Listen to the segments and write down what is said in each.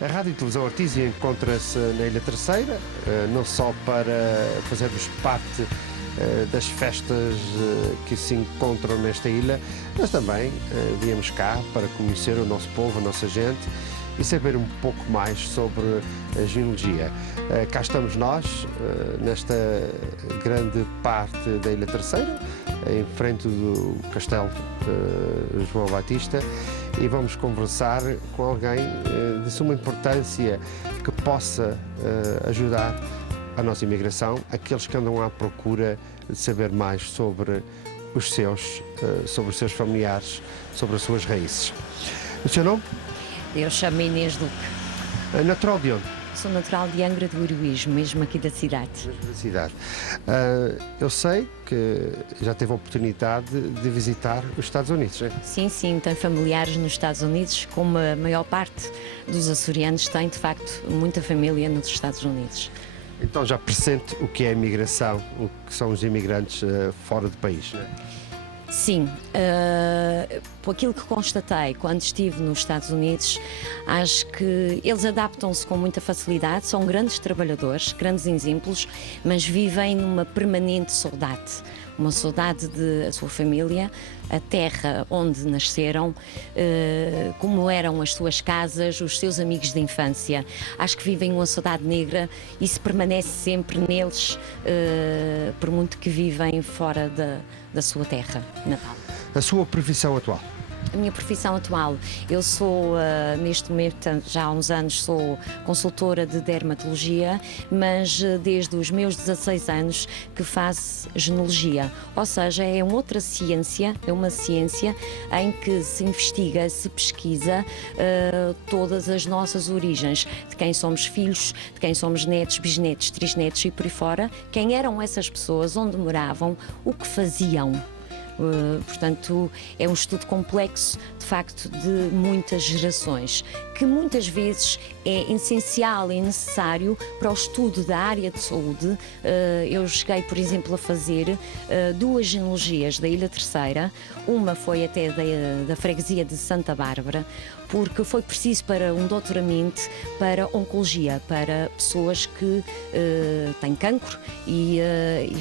A Rádio e Televisão Artísia encontra-se na Ilha Terceira, não só para fazermos parte das festas que se encontram nesta ilha, mas também viemos cá para conhecer o nosso povo, a nossa gente e saber um pouco mais sobre a genealogia. Cá estamos nós, nesta grande parte da Ilha Terceira, em frente do Castelo João Batista, e vamos conversar com alguém de suma importância que possa ajudar a nossa imigração, aqueles que andam à procura de saber mais sobre os seus familiares, sobre as suas raízes. O seu nome? Eu chamo-me Inês Duque. Natural de onde? Sou natural de Angra do Heroísmo, mesmo aqui da cidade. Mesmo da cidade. Eu sei que já teve a oportunidade de visitar os Estados Unidos, não é? Sim, sim, tenho familiares nos Estados Unidos, como a maior parte dos açorianos tem, de facto, muita família nos Estados Unidos. Então já pressente o que é a imigração, o que são os imigrantes fora do país, não é? Sim, por aquilo que constatei quando estive nos Estados Unidos, acho que eles adaptam-se com muita facilidade, são grandes trabalhadores, grandes exemplos, mas vivem numa permanente saudade. Uma saudade da sua família, a terra onde nasceram, como eram as suas casas, os seus amigos de infância. Acho que vivem uma saudade negra e isso permanece sempre neles, por muito que vivem fora da sua terra natal. A sua profissão atual? A minha profissão atual, eu sou, neste momento, já há uns anos, sou consultora de dermatologia, mas desde os meus 16 anos que faço genealogia. Ou seja, é uma outra ciência, é uma ciência em que se investiga, se pesquisa todas as nossas origens, de quem somos filhos, de quem somos netos, bisnetos, trisnetos e por aí fora, quem eram essas pessoas, onde moravam, o que faziam. Portanto, é um estudo complexo, de facto, de muitas gerações, que muitas vezes é essencial e necessário para o estudo da área de saúde. Eu cheguei, por exemplo, a fazer 2 genealogias da Ilha Terceira, uma foi até da freguesia de Santa Bárbara, porque foi preciso para um doutoramento para oncologia, para pessoas que têm cancro e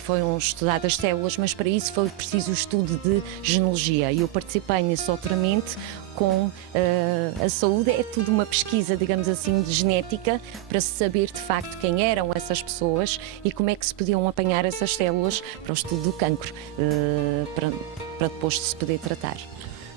foram estudadas células, mas para isso foi preciso o estudo de genealogia. E eu participei nesse doutoramento com a saúde, é tudo uma pesquisa, digamos assim, de genética, para se saber de facto quem eram essas pessoas e como é que se podiam apanhar essas células para o estudo do cancro, para depois se poder tratar.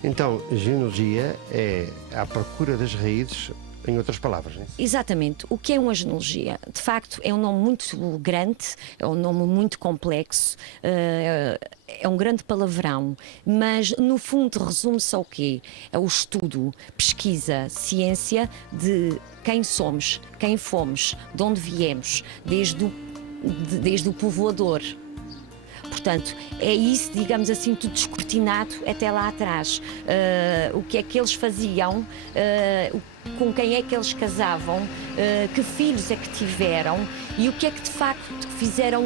Então, genealogia é à procura das raízes, em outras palavras, não é? Exatamente. O que é uma genealogia? De facto, é um nome muito grande, é um nome muito complexo, é um grande palavrão, mas no fundo resume-se ao quê? É o estudo, pesquisa, ciência de quem somos, quem fomos, de onde viemos, desde o povoador. Portanto, é isso, digamos assim, tudo descortinado até lá atrás. O que é que eles faziam, com quem é que eles casavam, que filhos é que tiveram e o que é que de facto fizeram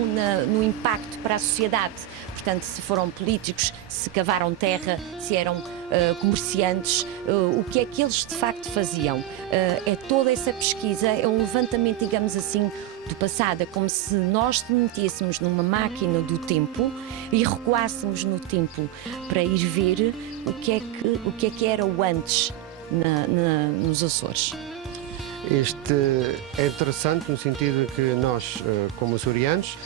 no impacto para a sociedade. Portanto, se foram políticos, se cavaram terra, se eram comerciantes, o que é que eles de facto faziam. É toda essa pesquisa, é um levantamento, digamos assim, do passado. É como se nós nos metêssemos numa máquina do tempo e recuássemos no tempo para ir ver o que é que era o antes nos Açores. Este é interessante no sentido que nós, como açorianos,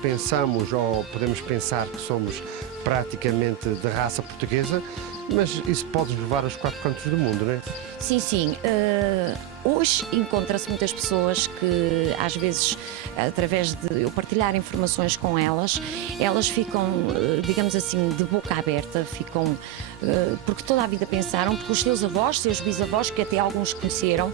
pensamos ou podemos pensar que somos praticamente de raça portuguesa, mas isso pode nos levar aos 4 cantos do mundo, não é? Sim, sim. Hoje encontra-se muitas pessoas que, às vezes, através de eu partilhar informações com elas ficam, digamos assim, de boca aberta, ficam, porque toda a vida pensaram, porque os seus avós, seus bisavós, que até alguns conheceram,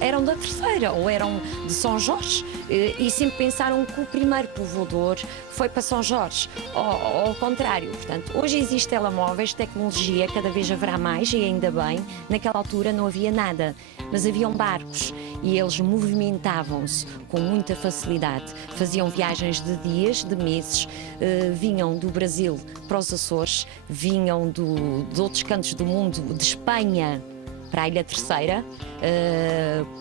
eram da Terceira ou eram de São Jorge, e sempre pensaram que o primeiro povoador foi para São Jorge, ao contrário. Portanto, hoje existem telemóveis, tecnologia, cada vez haverá mais, e ainda bem. Naquela altura não havia nada, mas haviam barcos e eles movimentavam-se com muita facilidade. Faziam viagens de dias, de meses, vinham do Brasil para os Açores, vinham de outros cantos do mundo, de Espanha para a Ilha Terceira,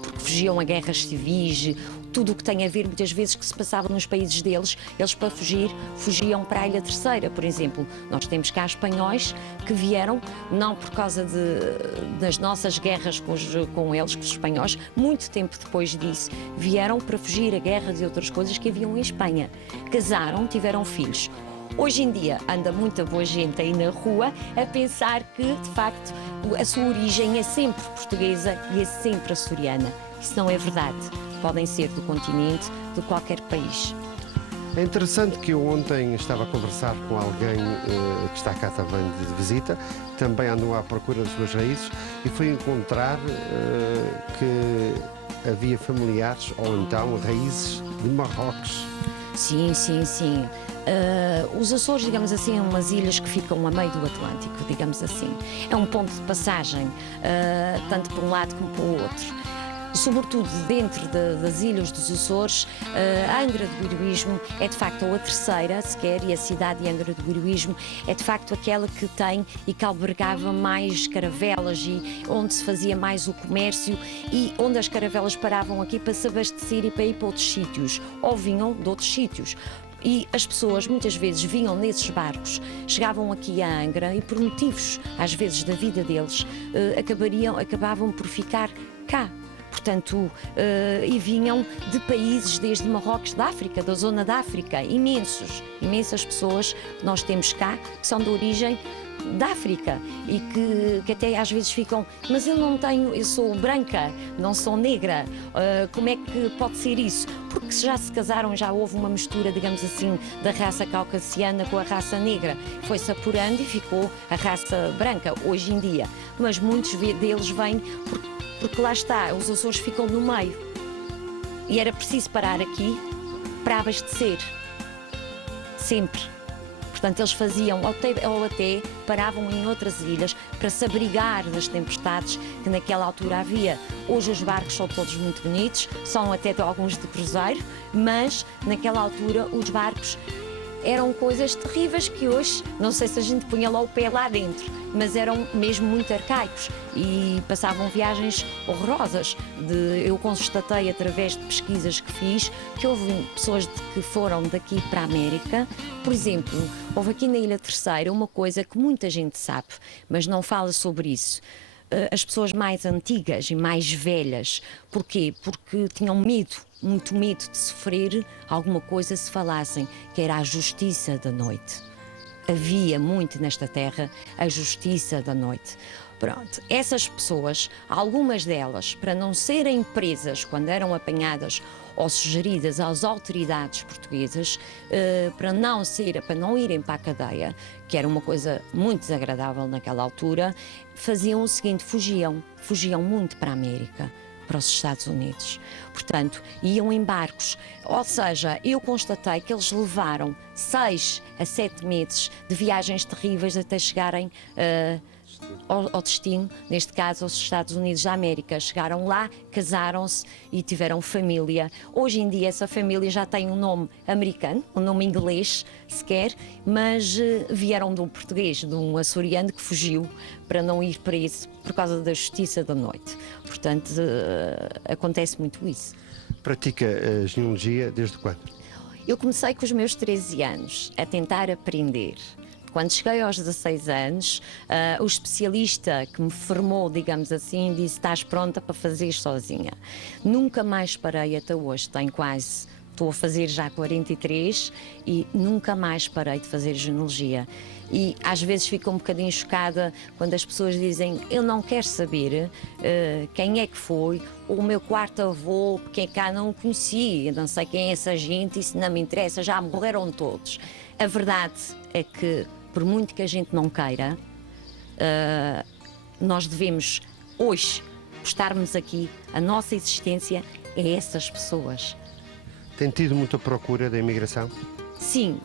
porque fugiam a guerras civis, tudo o que tem a ver, muitas vezes, que se passava nos países deles, eles para fugir, fugiam para a Ilha Terceira, por exemplo. Nós temos cá espanhóis que vieram, não por causa das nossas guerras com eles, com os espanhóis, muito tempo depois disso, vieram para fugir a guerras e outras coisas que haviam em Espanha. Casaram, tiveram filhos. Hoje em dia anda muita boa gente aí na rua a pensar que, de facto, a sua origem é sempre portuguesa e é sempre açoriana. Isso não é verdade. Podem ser do continente, de qualquer país. É interessante que eu ontem estava a conversar com alguém que está cá também de visita, também andou à procura das suas raízes e foi encontrar que havia familiares ou então raízes de Marrocos. Sim, sim, sim. Os Açores, digamos assim, são umas ilhas que ficam a meio do Atlântico, digamos assim. É um ponto de passagem, tanto para um lado como para o outro. Sobretudo dentro das ilhas dos Açores, a Angra do Heroísmo é de facto a terceira, sequer, e a cidade de Angra do Heroísmo é de facto aquela que tem e que albergava mais caravelas e onde se fazia mais o comércio e onde as caravelas paravam aqui para se abastecer e para ir para outros sítios, ou vinham de outros sítios. E as pessoas muitas vezes vinham nesses barcos, chegavam aqui a Angra e por motivos, às vezes, da vida deles, acabavam por ficar cá. Portanto, e vinham de países desde Marrocos, da África, da zona da África, imensas pessoas que nós temos cá, que são de origem da África e que até às vezes ficam, mas eu sou branca, não sou negra, como é que pode ser isso? Porque já se casaram, já houve uma mistura, digamos assim, da raça caucasiana com a raça negra, foi-se apurando e ficou a raça branca hoje em dia, mas muitos deles vêm porque lá está, os Açores ficam no meio e era preciso parar aqui para abastecer, sempre. Portanto, eles faziam, ou até paravam em outras ilhas para se abrigar das tempestades que naquela altura havia. Hoje os barcos são todos muito bonitos, são até alguns de cruzeiro, mas naquela altura os barcos eram coisas terríveis que hoje, não sei se a gente punha lá o pé lá dentro, mas eram mesmo muito arcaicos e passavam viagens horrorosas. Eu constatei através de pesquisas que fiz que houve pessoas que foram daqui para a América. Por exemplo, houve aqui na Ilha Terceira uma coisa que muita gente sabe, mas não fala sobre isso. As pessoas mais antigas e mais velhas. Porquê? Porque tinham medo, muito medo de sofrer alguma coisa se falassem, que era a justiça da noite. Havia muito nesta terra a justiça da noite. Pronto, essas pessoas, algumas delas, para não serem presas quando eram apanhadas ou sugeridas às autoridades portuguesas, para não irem para a cadeia, que era uma coisa muito desagradável naquela altura, faziam o seguinte, fugiam muito para a América, para os Estados Unidos. Portanto, iam em barcos. Ou seja, eu constatei que eles levaram 6 a 7 meses de viagens terríveis até chegarem ao destino, neste caso aos Estados Unidos da América. Chegaram lá, casaram-se e tiveram família. Hoje em dia essa família já tem um nome americano, um nome inglês sequer, mas vieram de um português, de um açoriano que fugiu para não ir preso por causa da justiça da noite. Portanto, acontece muito isso. Pratica genealogia desde quando? Eu comecei com os meus 13 anos a tentar aprender. Quando cheguei aos 16 anos, o especialista que me formou, digamos assim, disse: estás pronta para fazer sozinha. Nunca mais parei até hoje, estou a fazer já 43 e nunca mais parei de fazer genealogia. E às vezes fico um bocadinho chocada quando as pessoas dizem: eu não quero saber quem é que foi, o meu quarto avô, quem cá não o conheci, eu não sei quem é essa gente, isso não me interessa, já morreram todos. A verdade é que, por muito que a gente não queira, nós devemos hoje estarmos aqui, a nossa existência é essas pessoas. Tem tido muita procura da imigração? Sim,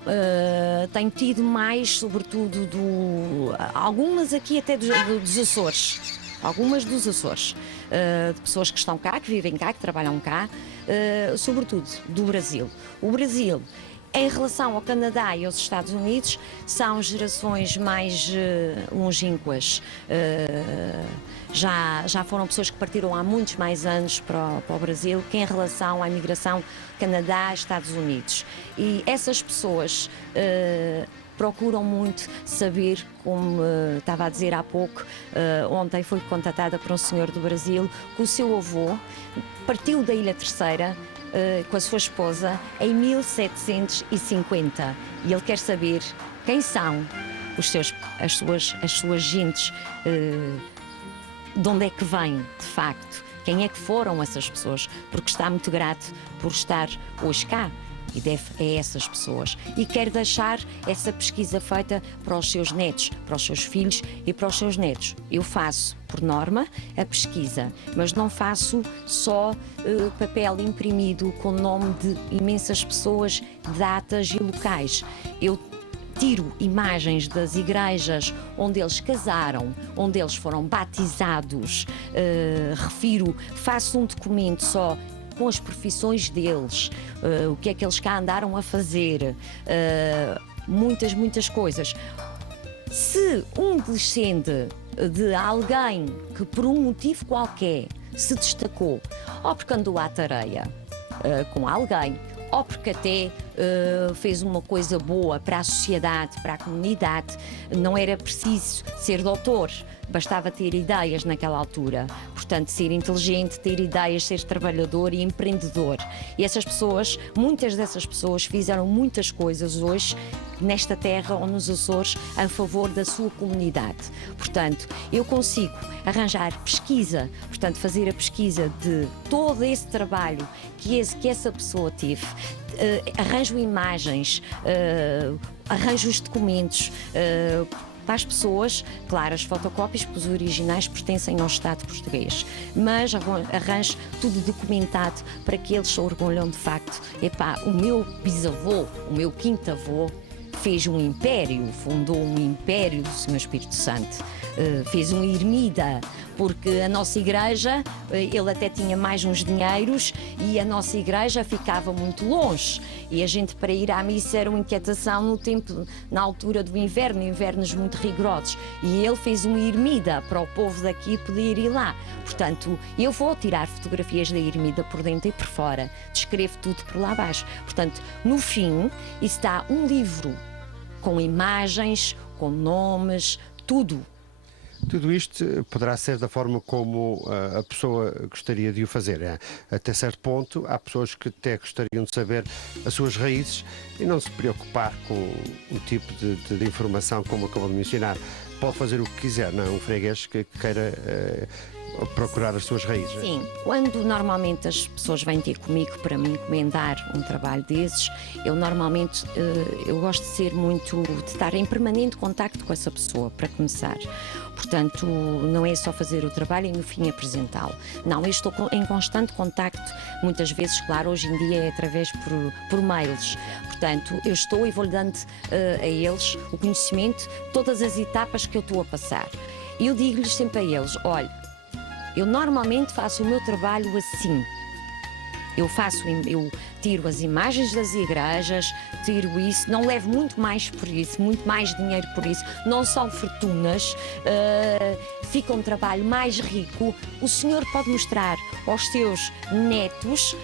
tenho tido mais, sobretudo, algumas aqui até dos Açores. Algumas dos Açores, de pessoas que estão cá, que vivem cá, que trabalham cá, sobretudo do Brasil. O Brasil Em relação ao Canadá e aos Estados Unidos, são gerações mais longínquas. Já foram pessoas que partiram há muitos mais anos para o Brasil que em relação à imigração Canadá-Estados Unidos. E essas pessoas procuram muito saber, como estava a dizer há pouco, ontem fui contatada por um senhor do Brasil, que o seu avô partiu da Ilha Terceira com a sua esposa em 1750 e ele quer saber quem são as suas gentes, de onde é que vêm, de facto, quem é que foram essas pessoas, porque está muito grato por estar hoje cá e deve a essas pessoas. E quer deixar essa pesquisa feita para os seus netos, para os seus filhos e para os seus netos. Eu faço, por norma, a pesquisa, mas não faço só papel imprimido com o nome de imensas pessoas, datas e locais. Eu tiro imagens das igrejas onde eles casaram, onde eles foram batizados, faço um documento só com as profissões deles, o que é que eles cá andaram a fazer, muitas coisas. Se um descende de alguém que por um motivo qualquer se destacou, ou porque andou à tareia com alguém, ou porque até fez uma coisa boa para a sociedade, para a comunidade, não era preciso ser doutor, bastava ter ideias naquela altura. Portanto, ser inteligente, ter ideias, ser trabalhador e empreendedor. E essas pessoas, muitas dessas pessoas fizeram muitas coisas hoje nesta terra ou nos Açores a favor da sua comunidade. Portanto, eu consigo arranjar pesquisa, portanto, fazer a pesquisa de todo esse trabalho que essa pessoa teve, arranjo imagens, arranjo os documentos, para as pessoas, claro, as fotocópias, porque os originais pertencem ao Estado português, mas arranjo tudo documentado para que eles se orgulham de facto. Epá, o meu bisavô, o meu quinto avô, fez um império, fundou um império do Senhor Espírito Santo, fez um ermida, porque a nossa igreja, ele até tinha mais uns dinheiros e a nossa igreja ficava muito longe e a gente para ir à missa era uma inquietação no tempo, na altura do inverno, invernos muito rigorosos, e ele fez uma ermida para o povo daqui poder ir lá. Portanto, eu vou tirar fotografias da ermida por dentro e por fora, descrevo tudo por lá abaixo. Portanto, no fim, está um livro com imagens, com nomes, tudo. Tudo isto poderá ser da forma como a pessoa gostaria de o fazer. Até certo ponto, há pessoas que até gostariam de saber as suas raízes e não se preocupar com um tipo de informação como acabou de mencionar. Pode fazer o que quiser, não é um freguês que queira procurar as suas raízes. Sim, quando normalmente as pessoas vêm ter comigo para me encomendar um trabalho desses, eu normalmente eu gosto de estar em permanente contacto com essa pessoa, para começar. Portanto, não é só fazer o trabalho e no fim apresentá-lo. Não, eu estou em constante contacto, muitas vezes, claro, hoje em dia é através por mails. Portanto, eu estou e vou-lhe dando a eles o conhecimento, todas as etapas que eu estou a passar. E eu digo-lhes sempre a eles, olha, eu normalmente faço o meu trabalho assim. Eu tiro as imagens das igrejas, tiro isso, não levo muito mais por isso, muito mais dinheiro por isso, não são fortunas, fica um trabalho mais rico. O senhor pode mostrar aos seus netos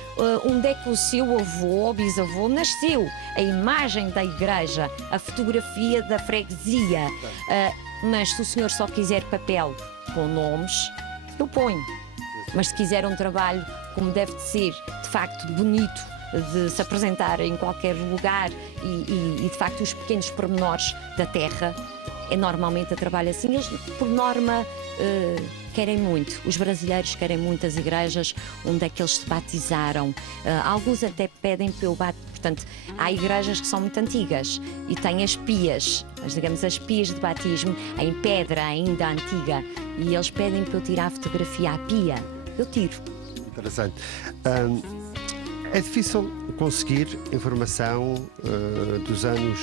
onde é que o seu avô ou bisavô nasceu, a imagem da igreja, a fotografia da freguesia, mas se o senhor só quiser papel com nomes, eu ponho. Mas se quiser um trabalho como deve de ser, de facto bonito, de se apresentar em qualquer lugar e de facto os pequenos pormenores da terra, é normalmente a trabalho assim. Eles, por norma, querem muito. Os brasileiros querem muito as igrejas onde é que eles se batizaram. Alguns até pedem para eu Portanto, há igrejas que são muito antigas e têm as pias, digamos, as pias de batismo em pedra ainda antiga, e eles pedem para eu tirar a fotografia à pia. Eu tiro. Interessante. É difícil conseguir informação dos anos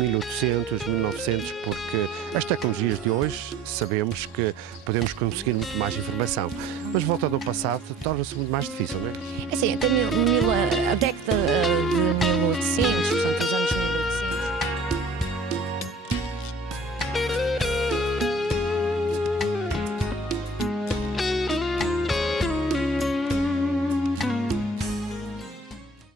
1800, 1900, porque as tecnologias de hoje sabemos que podemos conseguir muito mais informação, mas voltando ao passado torna-se muito mais difícil, não é? É assim, até a década de pacientes,